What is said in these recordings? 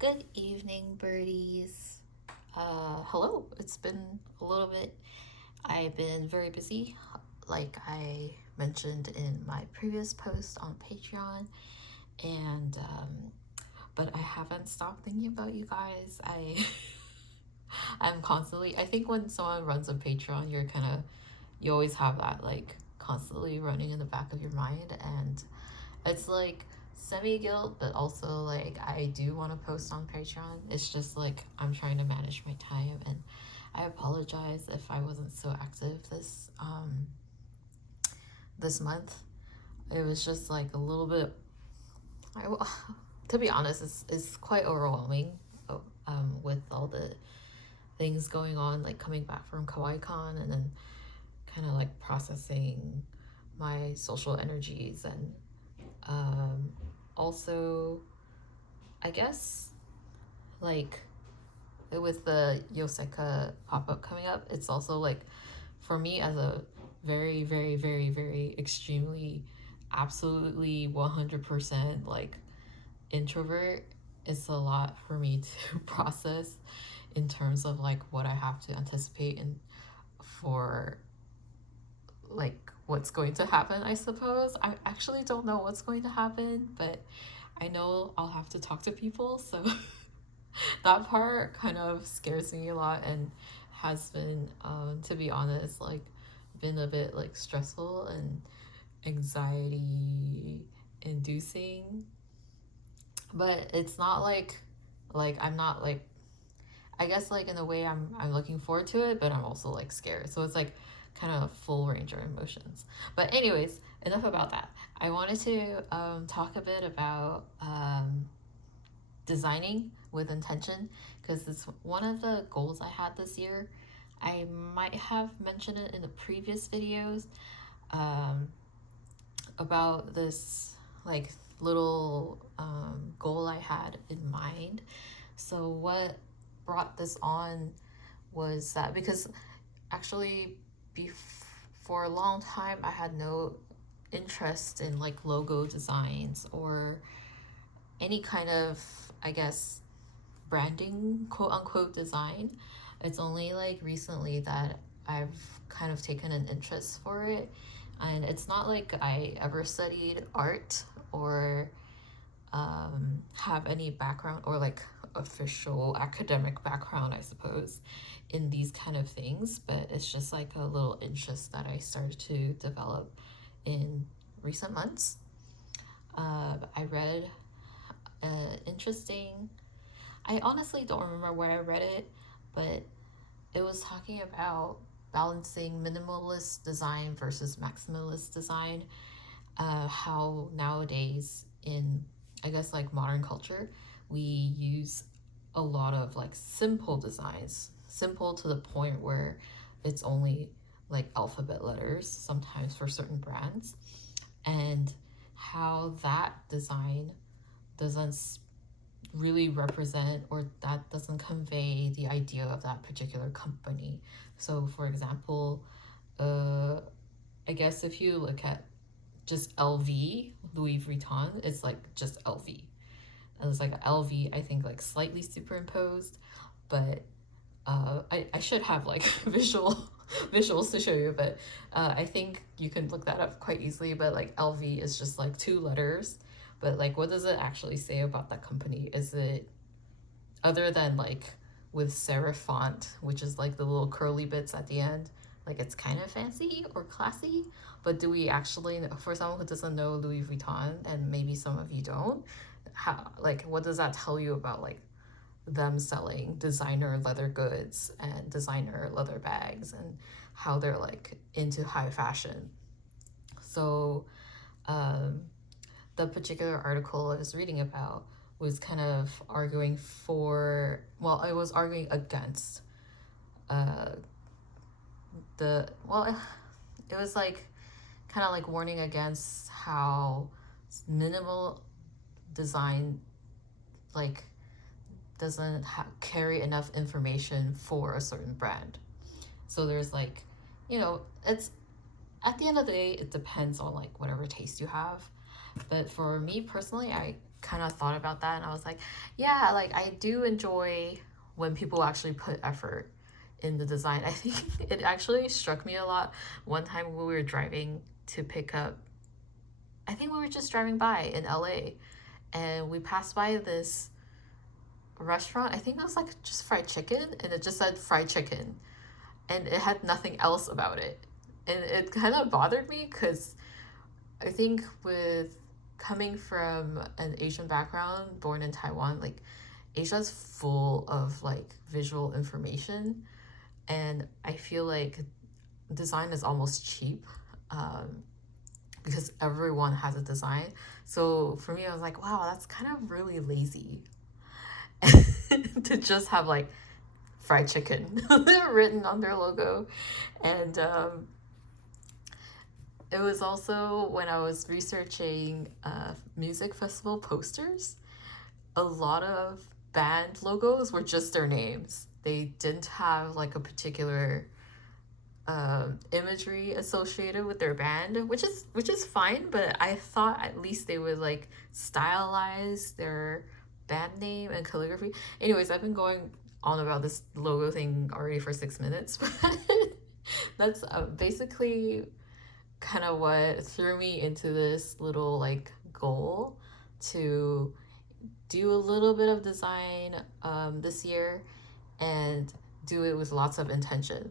Good evening, birdies. Hello. It's been a little bit. I've been very busy, like I mentioned in my previous post on Patreon, and but I haven't stopped thinking about you guys. I'm constantly. I think when someone runs a Patreon, you always have that like constantly running in the back of your mind, and it's like semi guilt, but also like I do want to post on Patreon. It's just like I'm trying to manage my time, and I apologize if I wasn't so active this month. It was just like a little bit. I, to be honest, it's quite overwhelming with all the things going on, like coming back from Kawaii Con and then kind of like processing my social energies and um, also I guess like with the Yoseka pop-up coming up, it's also like for me as a very, very, very, very extremely absolutely 100% like introvert, it's a lot for me to process in terms of like what I have to anticipate and for like what's going to happen. I suppose I actually don't know what's going to happen, but I know I'll have to talk to people, so that part kind of scares me a lot and has been, to be honest, like been a bit like stressful and anxiety inducing. But it's not like I'm not like, I guess like in a way I'm looking forward to it, but I'm also like scared. So it's like kind of full range of emotions. But anyways, enough about that. I wanted to talk a bit about designing with intention because it's one of the goals I had this year. I might have mentioned it in the previous videos um, about this like little goal I had in mind. So what brought this on was that because actually for a long time I had no interest in like logo designs or any kind of, I guess, branding quote unquote design. It's only like recently that I've kind of taken an interest for it. And it's not like I ever studied art or have any background or like official academic background, I suppose, in these kind of things, but it's just like a little interest that I started to develop in recent months. I read interesting, I honestly don't remember where I read it, but it was talking about balancing minimalist design versus maximalist design. How nowadays in, I guess, like modern culture, we use a lot of like simple designs, simple to the point where it's only like alphabet letters sometimes for certain brands, and how that design doesn't really represent or that doesn't convey the idea of that particular company. So, for example, I guess if you look at just LV, Louis Vuitton, it's like just LV. And it's like LV, I think, like slightly superimposed, but I should have like visuals to show you, but I think you can look that up quite easily. But like LV is just like two letters, but like what does it actually say about that company? Is it other than like with serif font, which is like the little curly bits at the end, like it's kind of fancy or classy, but do we actually, for someone who doesn't know Louis Vuitton, and maybe some of you don't, how, like what does that tell you about like them selling designer leather goods and designer leather bags and how they're like into high fashion? So um, the particular article I was reading about was kind of arguing for, well, I was arguing against uh, well, it was like kind of like warning against how minimal design like doesn't carry enough information for a certain brand. So there's like, it's at the end of the day, it depends on like whatever taste you have. But for me personally, kind of thought about that, and I was like, yeah, like I do enjoy when people actually put effort in the design. I think it actually struck me a lot one time when we were driving to pick up, I think we were just driving by in LA, and we passed by this restaurant. I think it was like just fried chicken, and it just said fried chicken, and it had nothing else about it. And it kind of bothered me because I think with coming from an Asian background, born in Taiwan, like Asia's full of like visual information, and I feel like design is almost cheap, um, because everyone has a design. So for me, I was like, wow, that's kind of really lazy to just have like fried chicken written on their logo. And it was also when I was researching music festival posters, a lot of band logos were just their names. They didn't have like a particular imagery associated with their band, which is fine. But I thought at least they would like stylize their band name and calligraphy. Anyways, I've been going on about this logo thing already for 6 minutes, but that's basically kind of what threw me into this little like goal to do a little bit of design this year, and do it with lots of intention.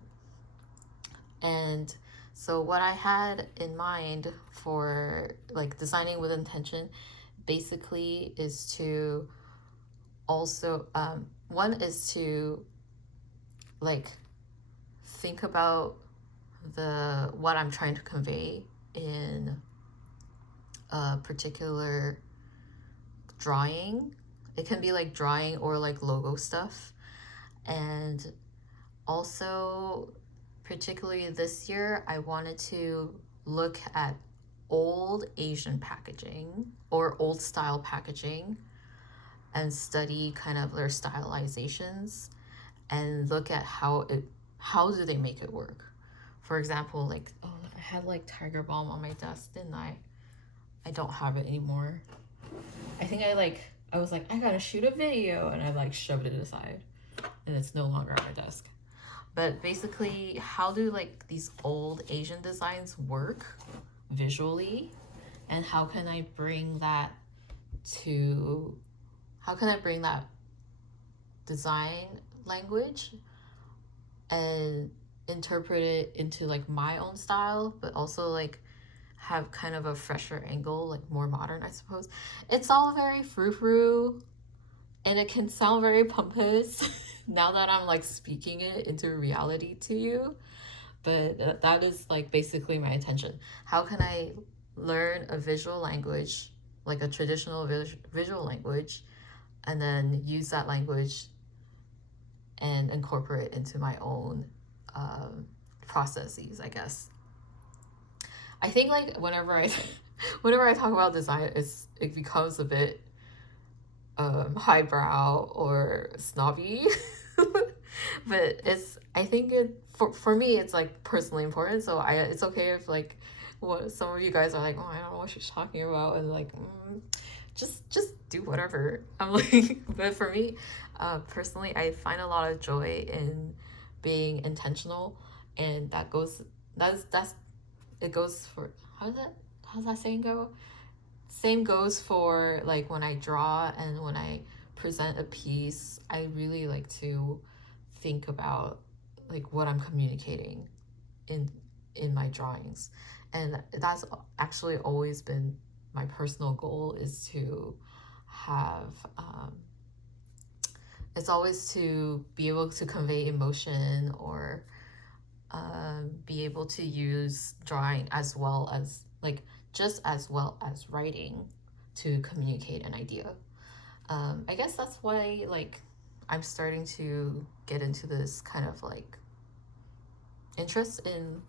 And so what I had in mind for like designing with intention basically is to also one is to like think about the what I'm trying to convey in a particular drawing. It can be like drawing or like logo stuff. And also, particularly this year, I wanted to look at old Asian packaging or old style packaging and study kind of their stylizations and look at how do they make it work. For example, like, oh, I had like Tiger Balm on my desk, didn't I? I don't have it anymore. I think I was like, I gotta shoot a video, and I like shoved it aside, and it's no longer on my desk. But basically, how do like these old Asian designs work visually, and how can I bring that design language and interpret it into like my own style, but also like have kind of a fresher angle, like more modern, I suppose. It's all very frou-frou, and it can sound very pompous now that I'm like speaking it into reality to you. But that is like basically my intention. How can I learn a visual language, like a traditional visual language, and then use that language and incorporate it into my own processes, I guess. I think like whenever I whenever I talk about design, it becomes a bit highbrow or snobby. But I think it for me it's like personally important, so it's okay if like what some of you guys are like, oh, I don't know what she's talking about, and like just do whatever. I'm like, but for me personally, I find a lot of joy in being intentional, and that's it goes for how's that saying go? Same goes for like when I draw and when I present a piece. I really like to think about like what I'm communicating in my drawings, and that's actually always been my personal goal, is to have it's always to be able to convey emotion, or be able to use drawing as well as like just as well as writing to communicate an idea. I guess that's why like I'm starting to get into this kind of like interest in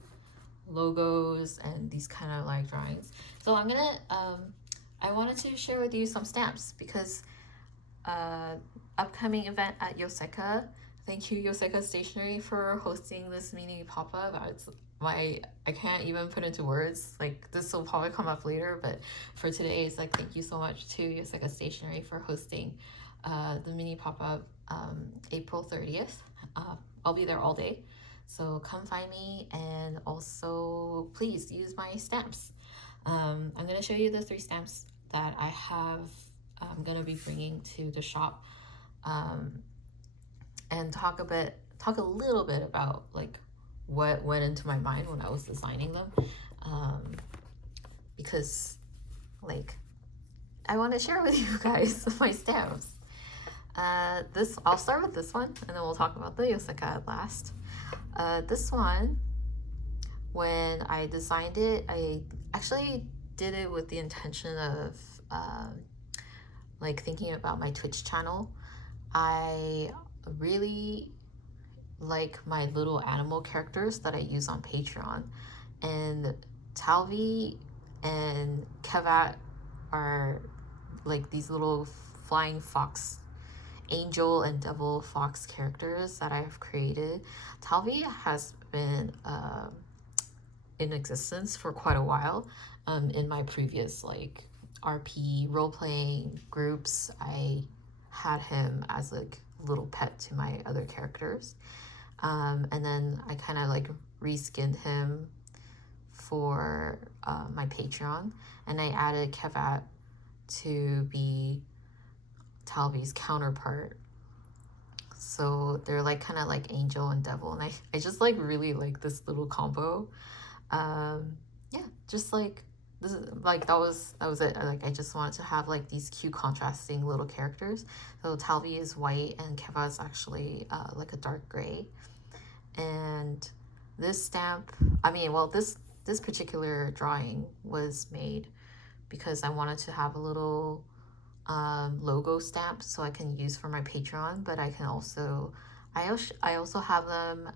logos and these kind of like drawings. So I wanted to share with you some stamps because upcoming event at Yoseka. Thank you, Yoseka Stationery, for hosting this mini pop-up. I can't even put into words. Like, this will probably come up later, but for today, it's like, thank you so much to Yoseka Stationery for hosting the mini pop-up April 30th. I'll be there all day. So come find me, and also please use my stamps. I'm going to show you the 3 stamps that I'm going to be bringing to the shop, and talk a little bit about like what went into my mind when I was designing them, because like I want to share with you guys my stamps. I'll start with this one, and then we'll talk about the Yoseka at last. This one, when I designed it, I actually did it with the intention of like thinking about my Twitch channel. I really like my little animal characters that I use on Patreon, and Talvi and Kevat are like these little flying fox, angel and devil fox characters that I've created. Talvi has been in existence for quite a while. In my previous like RP role-playing groups, I had him as like little pet to my other characters. And then I kind of like reskinned him for my Patreon, and I added Kevat to be Talvi's counterpart. So they're like kind of like angel and devil, and I just like really like this little combo. Yeah, just like this is like that was it. Like I just wanted to have like these cute contrasting little characters. So Talvi is white and Keva is actually like a dark gray. And this stamp, this particular drawing was made because I wanted to have a little logo stamp so I can use for my Patreon, but I also have them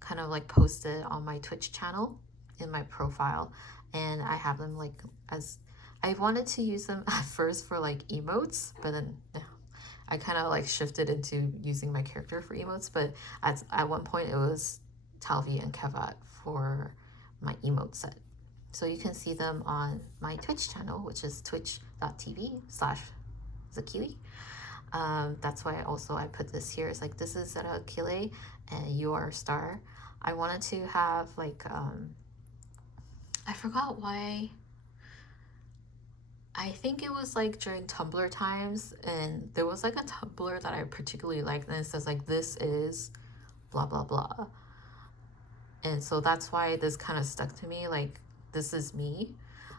kind of like posted on my Twitch channel in my profile, and I have them like as I wanted to use them at first for like emotes, but then I kind of like shifted into using my character for emotes. But at one point it was Talvi and Kevat for my emote set. So you can see them on my Twitch channel, which is twitch.tv/Zakili. That's why I put this here. It's like, this is Zeta Akile and you are a star. I wanted to have like I forgot why. I think it was like during Tumblr times, and there was like a Tumblr that I particularly liked, and it says like, this is blah blah blah. And so that's why this kind of stuck to me, like, this is me.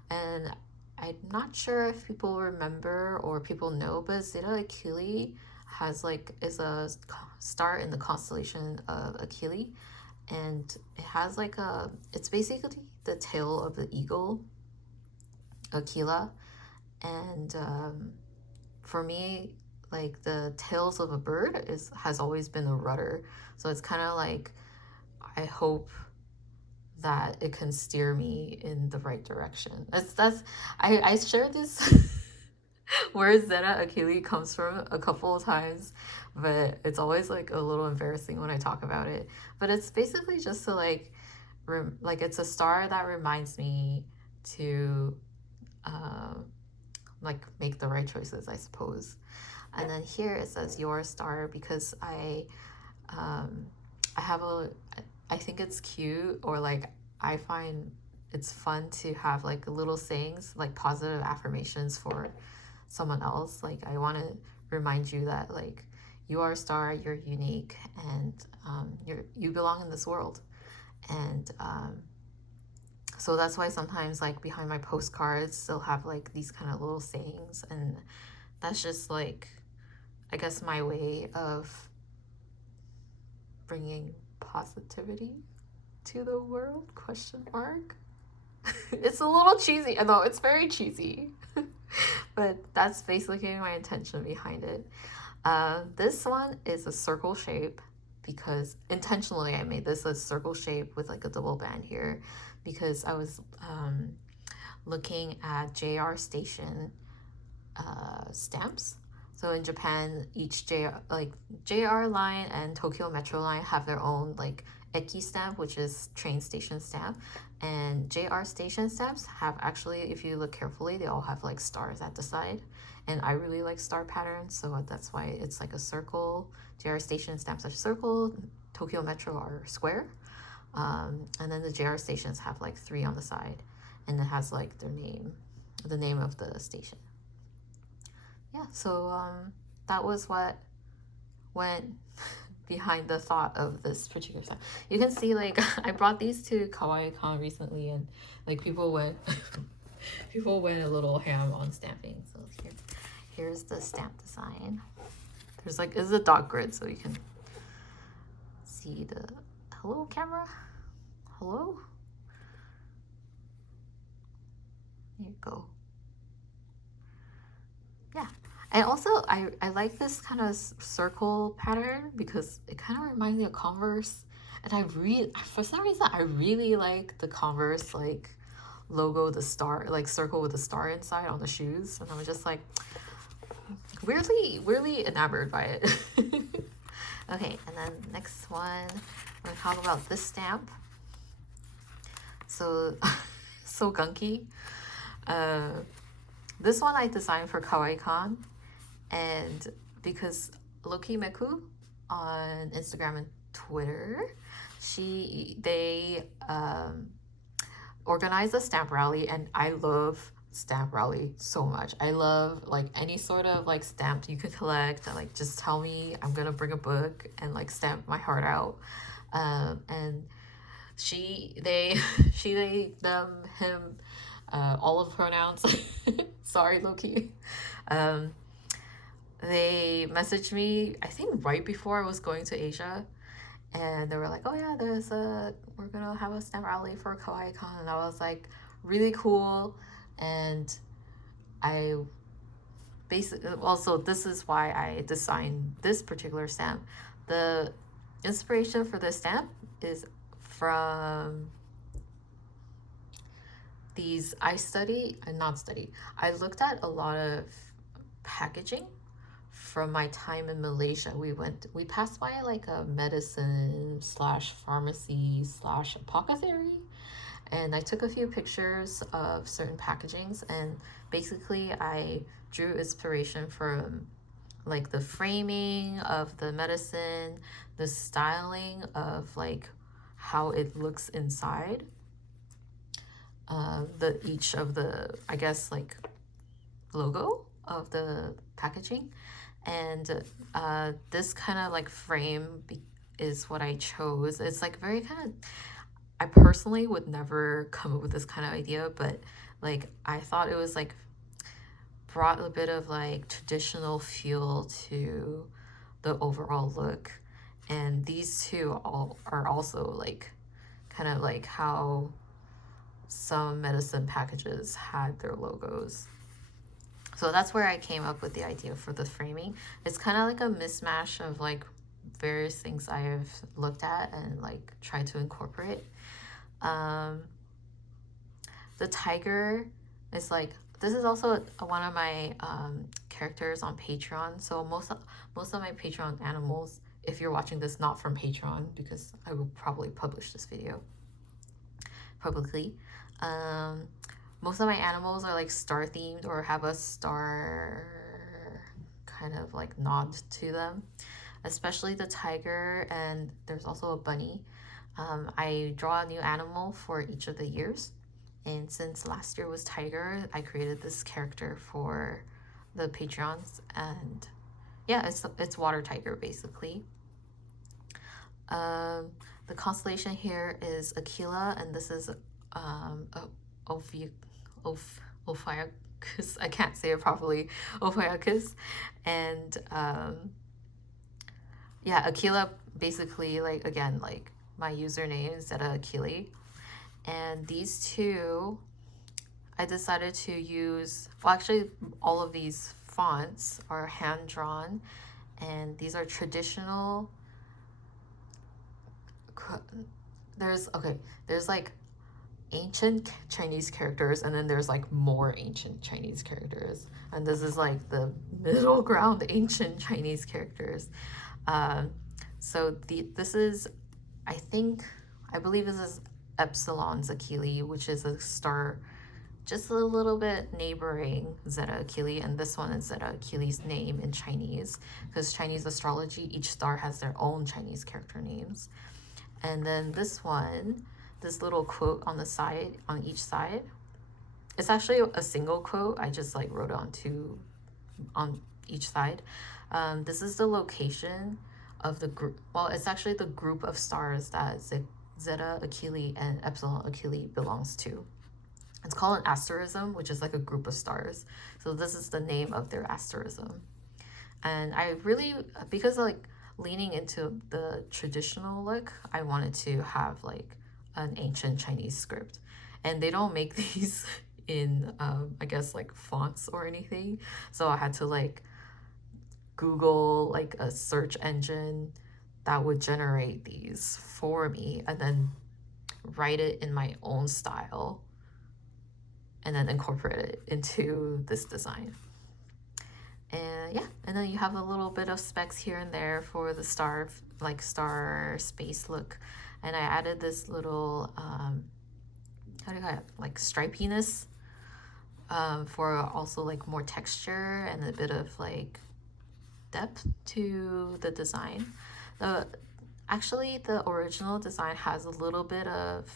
And I'm not sure if people remember or people know, but Zeta Akili is a star in the constellation of Akili, and it has like it's basically the tail of the eagle Aquila. And for me, like, the tails of a bird has always been a rudder. So it's kind of like, I hope that it can steer me in the right direction. I shared this where Zeta Akili comes from a couple of times, but it's always like a little embarrassing when I talk about it. But it's basically just to like it's a star that reminds me to like make the right choices, I suppose. And then here it says your star because I think it's cute, or like I find it's fun to have like little sayings, like positive affirmations for someone else. Like, I want to remind you that like you are a star, you're unique, and you belong in this world. And so that's why sometimes like behind my postcards they'll have like these kind of little sayings, and that's just like, I guess, my way of bringing positivity to the world, ? It's a little cheesy. I know it's very cheesy, but that's basically my intention behind it. This one is a circle shape because intentionally I made this a circle shape with like a double band here, because I was looking at JR station stamps. So in Japan, each JR line and Tokyo Metro line have their own like Eki stamp, which is train station stamp, and JR station stamps have actually, if you look carefully, they all have like stars at the side. And I really like star patterns, so that's why it's like a circle. JR station stamps are circle, Tokyo Metro are square. And then the JR stations have like 3 on the side, and it has like their name, the name of the station. Yeah, so that was what went behind the thought of this particular stamp. You can see like I brought these to Kawaii-Con recently, and like people went people went a little ham on stamping. So here's the stamp design. There's like, it's a dot grid, so you can see the, hello camera, hello, there you go. Yeah, and also I like this kind of circle pattern because it kind of reminds me of Converse, and I really, for some reason I really like the Converse like logo, the star, like circle with the star inside on the shoes, and I was just like weirdly enamored by it. Okay, and then next one, we're gonna talk about this stamp. So so gunky. This one I designed for Kawaii-Con, and because Loki Meku on Instagram and Twitter, they organized a stamp rally, and I love stamp rally so much. I love like any sort of like stamp you could collect, and like just tell me, I'm gonna bring a book and like stamp my heart out. And they them, him, all of the pronouns. Sorry, Loki. They messaged me, I think right before I was going to Asia, and they were like, oh yeah, we're gonna have a stamp rally for Kawaii-Con, and I was like, really cool. And I basically, also this is why I designed this particular stamp. The inspiration for this stamp is from these, I looked at a lot of packaging from my time in Malaysia. We passed by like a medicine slash pharmacy slash apothecary, and I took a few pictures of certain packagings, and basically I drew inspiration from like the framing of the medicine, the styling of like how it looks inside, each of the, I guess, like logo of the packaging. And this kind of like frame is what I chose. It's like very kind of, I personally would never come up with this kind of idea, but like I thought it was like brought a bit of like traditional feel to the overall look. And these two are also like kind of like how some medicine packages had their logos. So that's where I came up with the idea for the framing. It's kind of like a mismatch of like various things I have looked at and like tried to incorporate. The tiger is like, this is also one of my characters on Patreon. So most of my Patreon animals, if you're watching this not from Patreon, because I will probably publish this video publicly, most of my animals are like star themed or have a star kind of like nod to them, especially the tiger, and there's also a bunny. I draw a new animal for each of the years, and since last year was tiger, I created this character for the Patreons, and yeah, it's water tiger basically. The constellation here is Aquila, and this is Ophiuchus. I can't say it properly. Ophiuchus. And yeah, Aquila basically, like, again, like my username instead of Achille. And these two, I decided to use, well, actually all of these fonts are hand drawn, and these are traditional. There's like ancient Chinese characters, and then there's like more ancient Chinese characters, and this is like the middle ground ancient Chinese characters. So this is, I believe this is Epsilon Achille, which is a star just a little bit neighboring Zeta Achille, and this one is Zeta Achille's name in Chinese, because Chinese astrology, each star has their own Chinese character names. And then this one, this little quote on the side, on each side, it's actually a single quote. I just like wrote it on each side. This is the location of the group. Well, it's actually the group of stars that Zeta Achille and Epsilon Achille belongs to. It's called an asterism, which is like a group of stars. So this is the name of their asterism. And I really, because like leaning into the traditional look, I wanted to have like an ancient Chinese script. And they don't make these in, I guess, like fonts or anything. So I had to like Google like a search engine that would generate these for me and then write it in my own style and then incorporate it into this design. And yeah, and then you have a little bit of specs here and there for the star space look. And I added this little how do you call it, like stripiness, for also like more texture and a bit of like depth to the design. Actually the original design has a little bit of,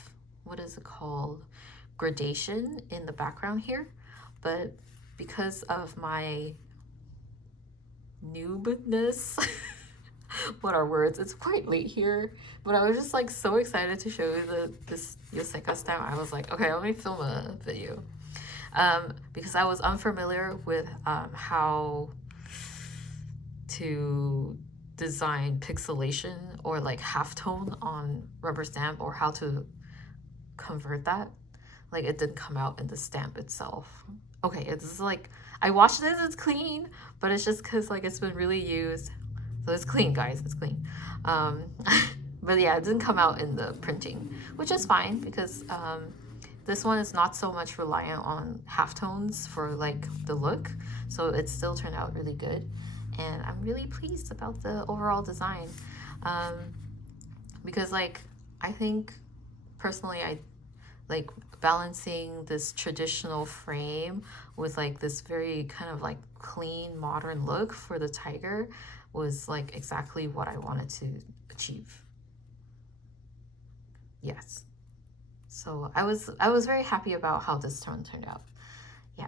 what is it called, gradation in the background here, but because of my noobness what are words, it's quite late here, but I was just like so excited to show you this Yoseka stamp. I was like, okay, let me film a video, because I was unfamiliar with how to design pixelation or like halftone on rubber stamp, or how to convert that. Like it didn't come out in the stamp itself. Okay, it's like, I washed this, it's clean, but it's just because like it's been really used. So it's clean, guys, it's clean. But yeah, it didn't come out in the printing, which is fine because this one is not so much reliant on halftones for like the look. So it still turned out really good. And I'm really pleased about the overall design. Because like, I think personally, I like balancing this traditional frame with like this very kind of like clean modern look for the tiger was like exactly what I wanted to achieve. Yes. So I was very happy about how this turned out. Yeah.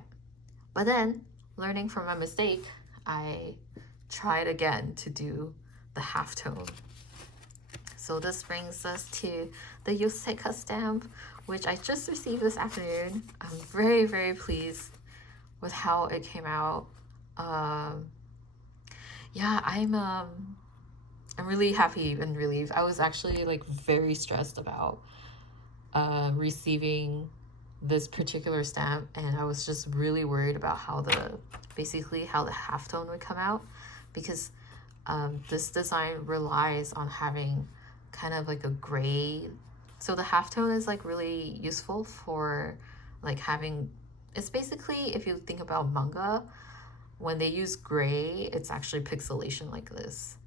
But then, learning from my mistake, I tried again to do the halftone. So this brings us to the Yoseka stamp, which I just received this afternoon. I'm very, very pleased with how it came out. Yeah, I'm really happy and relieved. I was actually like very stressed about receiving this particular stamp, and I was just really worried about how the halftone would come out, because this design relies on having kind of like a gray. So the halftone is like really useful for like having, it's basically, if you think about manga, when they use gray, it's actually pixelation like this.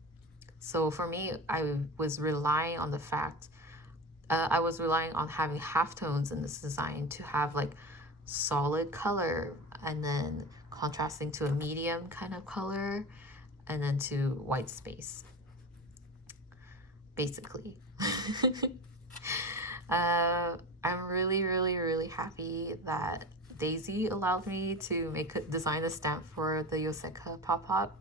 So for me, I was relying on having halftones in this design to have like solid color and then contrasting to a medium kind of color and then to white space, basically. I'm really, really, really happy that Daisy allowed me to design a stamp for the Yoseka pop-up,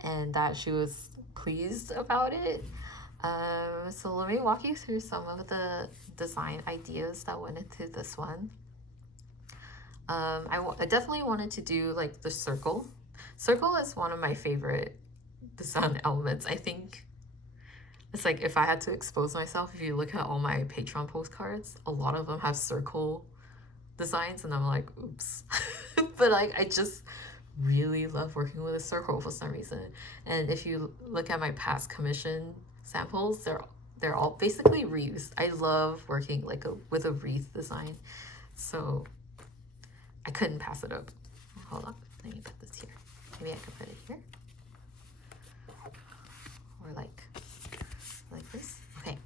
and that she was pleased about it. So let me walk you through some of the design ideas that went into this one. I definitely wanted to do like the circle. Circle is one of my favorite design elements. I think it's like, if I had to expose myself, if you look at all my Patreon postcards, a lot of them have circle designs, and I'm like, oops. But like, I just really love working with a circle for some reason. And if you look at my past commission samples, they're all basically wreaths. I love working like with a wreath design, so I couldn't pass it up. Hold on, let me put this here. Maybe I could put it here, or like this. Okay.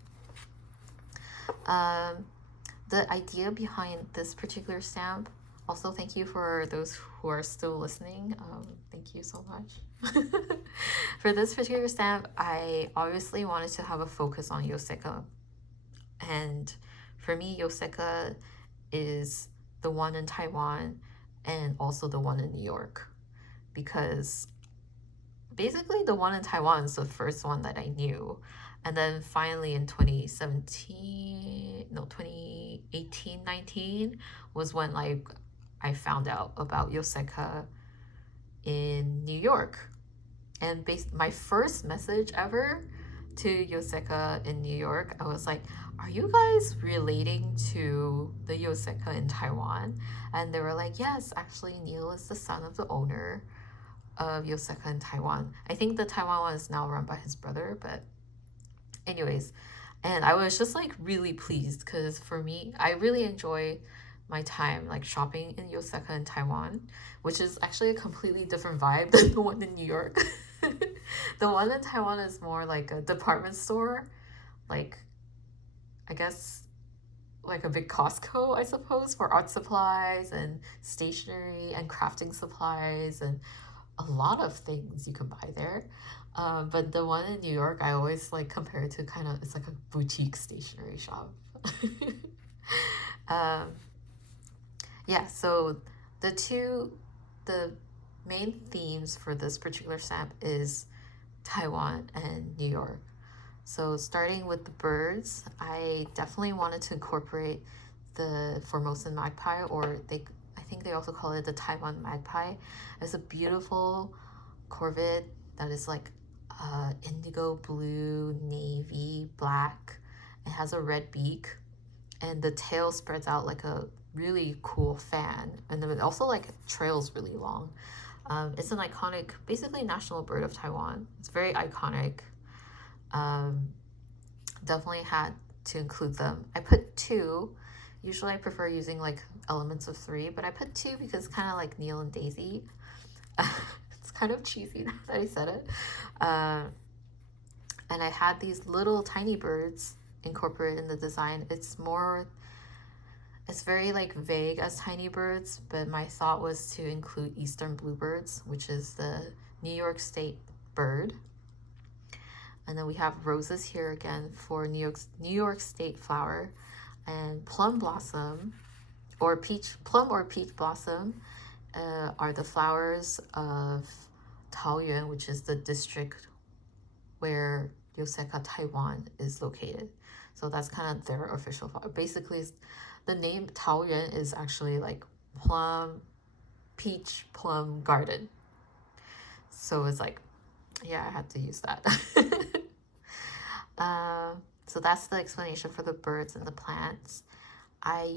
Um, the idea behind this particular stamp, also thank you for those who are still listening. Thank you so much. For this particular stamp, I obviously wanted to have a focus on Yoseka. And for me, Yoseka is the one in Taiwan and also the one in New York, because basically the one in Taiwan is the first one that I knew. And then finally in 2018, 19 was when like I found out about Yoseka in New York. And my first message ever to Yoseka in New York, I was like, are you guys relating to the Yoseka in Taiwan? And they were like, yes, actually Neil is the son of the owner of Yoseka in Taiwan. I think the Taiwan one is now run by his brother, but anyways. And I was just like really pleased because for me, I really enjoy my time like shopping in Yoseka in Taiwan, which is actually a completely different vibe than the one in New York. The one in Taiwan is more like a department store, like I guess like a big Costco, I suppose, for art supplies and stationery and crafting supplies and a lot of things you can buy there. But the one in New York, I always like compare it to kind of, it's like a boutique stationery shop. um, yeah, so the main themes for this particular stamp is Taiwan and New York. So starting with the birds, I definitely wanted to incorporate the Formosan magpie, or I think they also call it the Taiwan magpie. It's a beautiful corvid that is like indigo blue, navy, black. It has a red beak, and the tail spreads out like a really cool fan, and then it also like trails really long. It's an iconic, basically national bird of Taiwan. It's very iconic. Definitely had to include them. I put 2. Usually I prefer using like elements of 3, but I put 2 because it's kind of like Neil and Daisy. It's kind of cheesy now that I said it. And I had these little tiny birds incorporated in the design. It's very like vague as tiny birds, but my thought was to include eastern bluebirds, which is the New York State bird. And then we have roses here again for New York State flower, and plum or peach blossom are the flowers of Taoyuan, which is the district where Yoseka, Taiwan is located. So that's kind of their official flower. Basically, the name Taoyuan is actually like peach plum garden. So it's like, yeah, I had to use that. So that's the explanation for the birds and the plants. I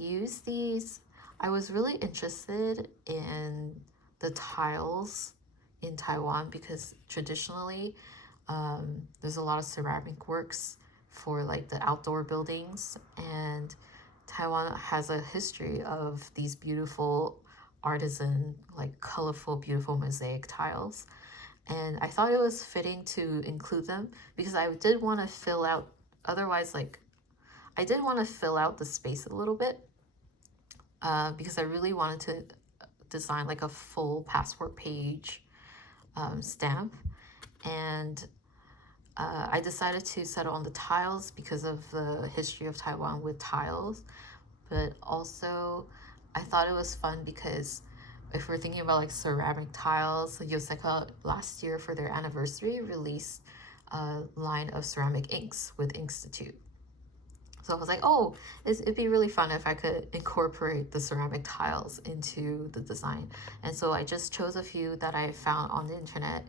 was really interested in the tiles in Taiwan because traditionally there's a lot of ceramic works for like the outdoor buildings, and Taiwan has a history of these beautiful artisan, like colorful, beautiful mosaic tiles. And I thought it was fitting to include them because I did want to fill out, otherwise, like, I did want to fill out the space a little bit because I really wanted to design like a full passport page stamp. And I decided to settle on the tiles because of the history of Taiwan with tiles. But also, I thought it was fun because if we're thinking about like ceramic tiles, Yoseka last year for their anniversary released a line of ceramic inks with Institute. So I was like, oh, it'd be really fun if I could incorporate the ceramic tiles into the design. And so I just chose a few that I found on the internet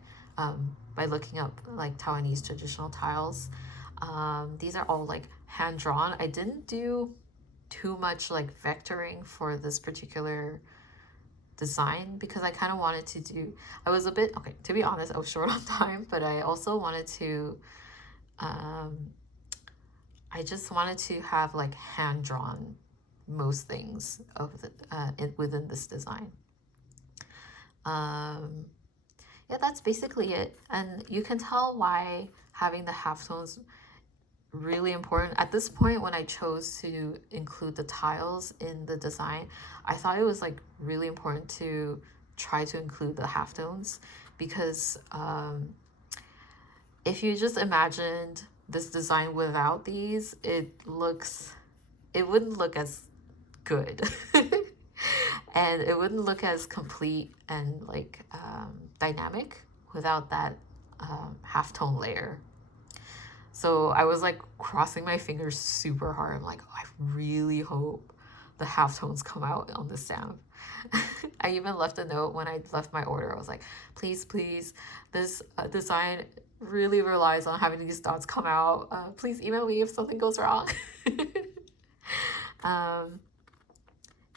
by looking up like Taiwanese traditional tiles. These are all like hand drawn. I didn't do too much like vectoring for this particular design because I kind of wanted to do, I was a bit, okay, to be honest, I was short on time, but I also wanted to, I just wanted to have like hand drawn most things of the within this design. Yeah, that's basically it. And you can tell why having the halftones really important. At this point, when I chose to include the tiles in the design, I thought it was like really important to try to include the halftones, because if you just imagined this design without these, it wouldn't look as good. And it wouldn't look as complete and like dynamic without that halftone layer. So I was like crossing my fingers super hard. I'm like, oh, I really hope the halftones come out on the stamp. I even left a note when I left my order. I was like, please, please, this design really relies on having these dots come out. Please email me if something goes wrong. um,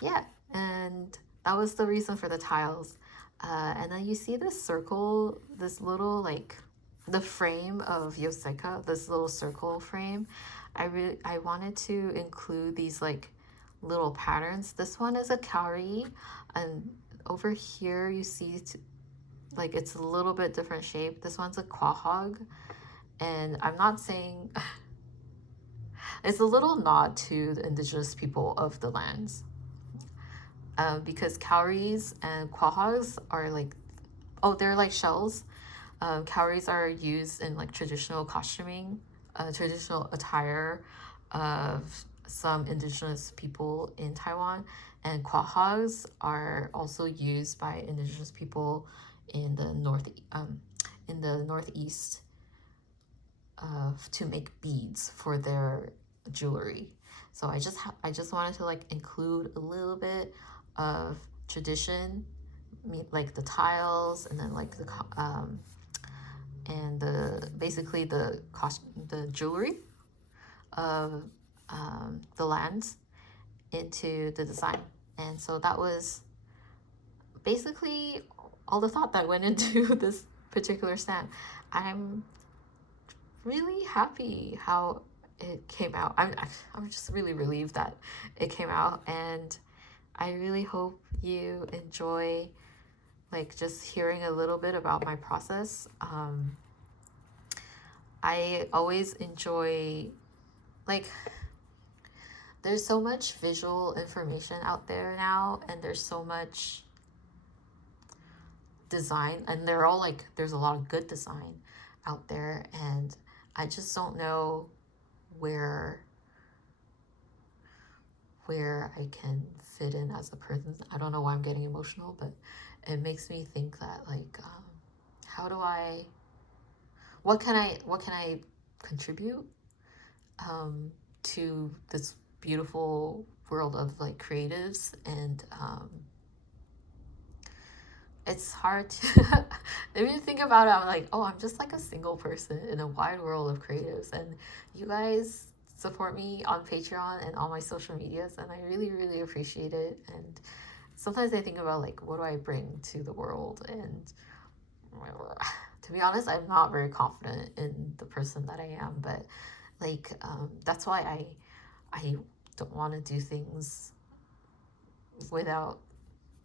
yeah, and that was the reason for the tiles. And then you see this circle, this little like the frame of Yoseka, this little circle frame. I wanted to include these like little patterns. This one is a kaori, and over here you see like it's a little bit different shape. This one's a quahog, and I'm not saying it's a little nod to the indigenous people of the lands. Because cowries and quahogs are like, oh, they're like shells. Cowries are used in like traditional costuming, traditional attire of some indigenous people in Taiwan, and quahogs are also used by indigenous people in the northeast to make beads for their jewelry. So I just wanted to like include a little bit of tradition, like the tiles, and then like the and the basically the jewelry of the lands into the design. And so that was basically all the thought that went into this particular stamp. I'm really happy how it came out. I'm just really relieved that it came out, and I really hope you enjoy like just hearing a little bit about my process. I always enjoy, like, there's so much visual information out there now, and there's so much design, and they're all like, there's a lot of good design out there, and I just don't know where I can fit in as a person. I don't know why I'm getting emotional, but it makes me think that like, how do I, what can I contribute to this beautiful world of like creatives? And it's hard to if you think about it, I'm like, oh, I'm just like a single person in a wide world of creatives, and you guys support me on Patreon and all my social medias, and I really, really appreciate it. And sometimes I think about like, what do I bring to the world? And to be honest, I'm not very confident in the person that I am, but like that's why I don't want to do things without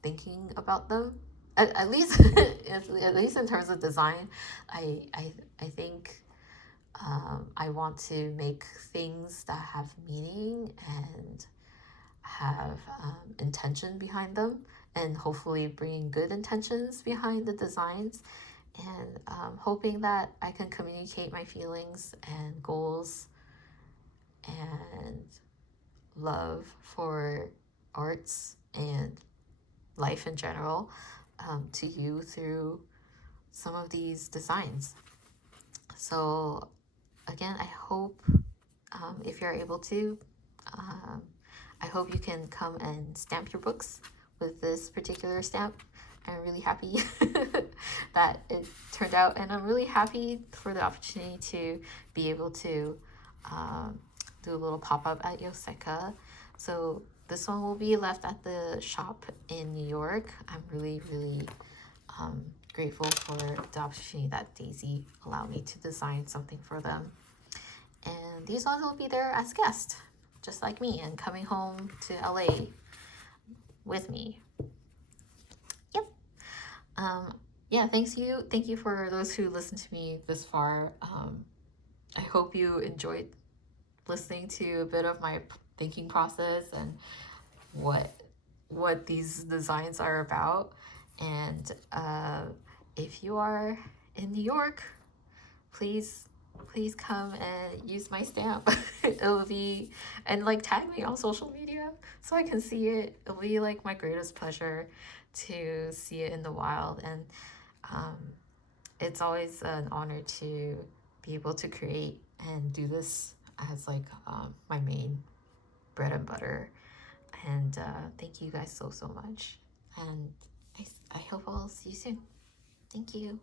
thinking about them. At least at least in terms of design, I think I want to make things that have meaning and have intention behind them, and hopefully bringing good intentions behind the designs, and hoping that I can communicate my feelings and goals and love for arts and life in general to you through some of these designs. So again, I hope if you're able to, I hope you can come and stamp your books with this particular stamp. I'm really happy that it turned out, and I'm really happy for the opportunity to be able to do a little pop-up at Yoseka. So this one will be left at the shop in New York. I'm really, really grateful for the opportunity that Daisy allowed me to design something for them. And these ones will be there as guests, just like me, and coming home to LA with me. Yep. Yeah, thank you for those who listened to me this far. I hope you enjoyed listening to a bit of my thinking process and what these designs are about. And if you are in New York, please come and use my stamp. It'll be, and like tag me on social media so I can see it. It'll be like my greatest pleasure to see it in the wild. And um, it's always an honor to be able to create and do this as like my main bread and butter. And thank you guys so much. And I hope I'll see you soon. Thank you.